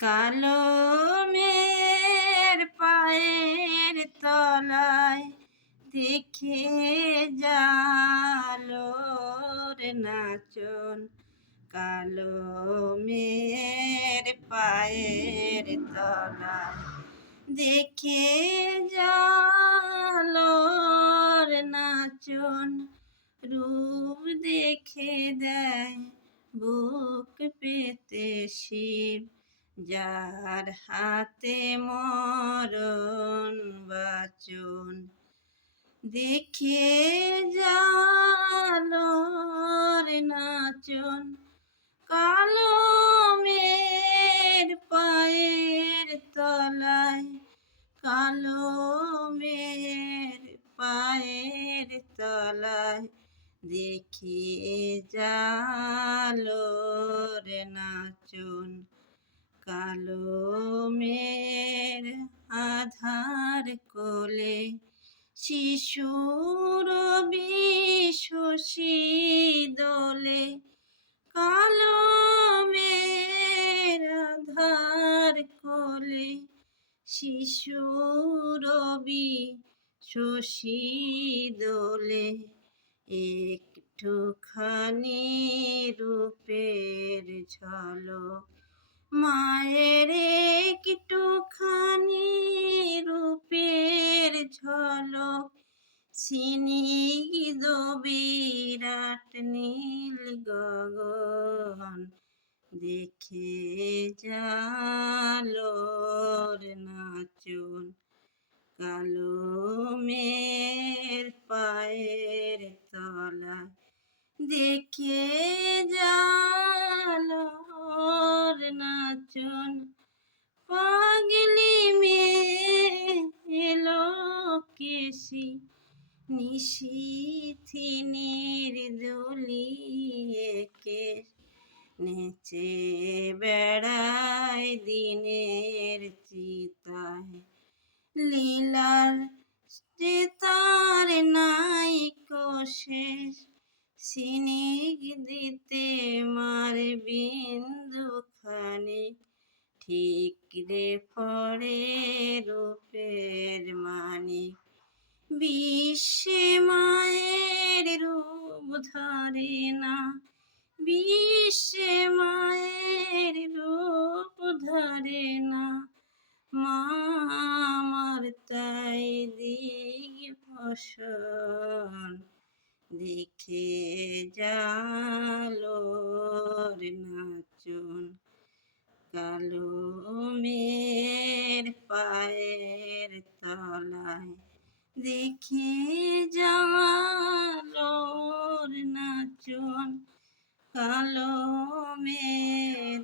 কালো মের পায়ের তলায় দেখে জালোর নাচন। কালো মের পায়ের তলায় দেখে জালোর নাচন। রূপ দেখে দেয় বুক পেতে শিব, যার হাতে মরণ বাচন। দেখে জালোর নাচন। কালো মের পায়ের তলায়, কালো মের পায়ের তলায় দেখে জালোর নাচন। কালো মের আধার কোলে শিশুর শশী দোলে। কালো মের আধার কোলে শিশুর শশী দোলে। একটুখানি রূপের ঝলক, মায়ের একটুখানি রূপের ঝলক। স্নিগ্ধ বিরাট নীল গগন দেখে জালোর নাচন। কালো মের পায়ের তলায় দেখে জালোর নাচন। পাগলি মেয়ে এলো কেশি নিশীথিনীর দলিয়ে কেশ, নেচে বেড়ায় দিনের চিতায়। লীলার যে তার নাই শেষ, স্নিগ্ধিতে মার বিন্দুখানি। ঠিকরে পড়ে রূপের মানিক, বিশ্বে মায়ের রূপ ধরে না, বিশ্বে মায়ের রূপ ধরে না। মা আমার তাই দিগ ভসন দেখে জালোর নাচন। কালো মের পায়ের তলায় দেখে জালোর নাচন। কালো মের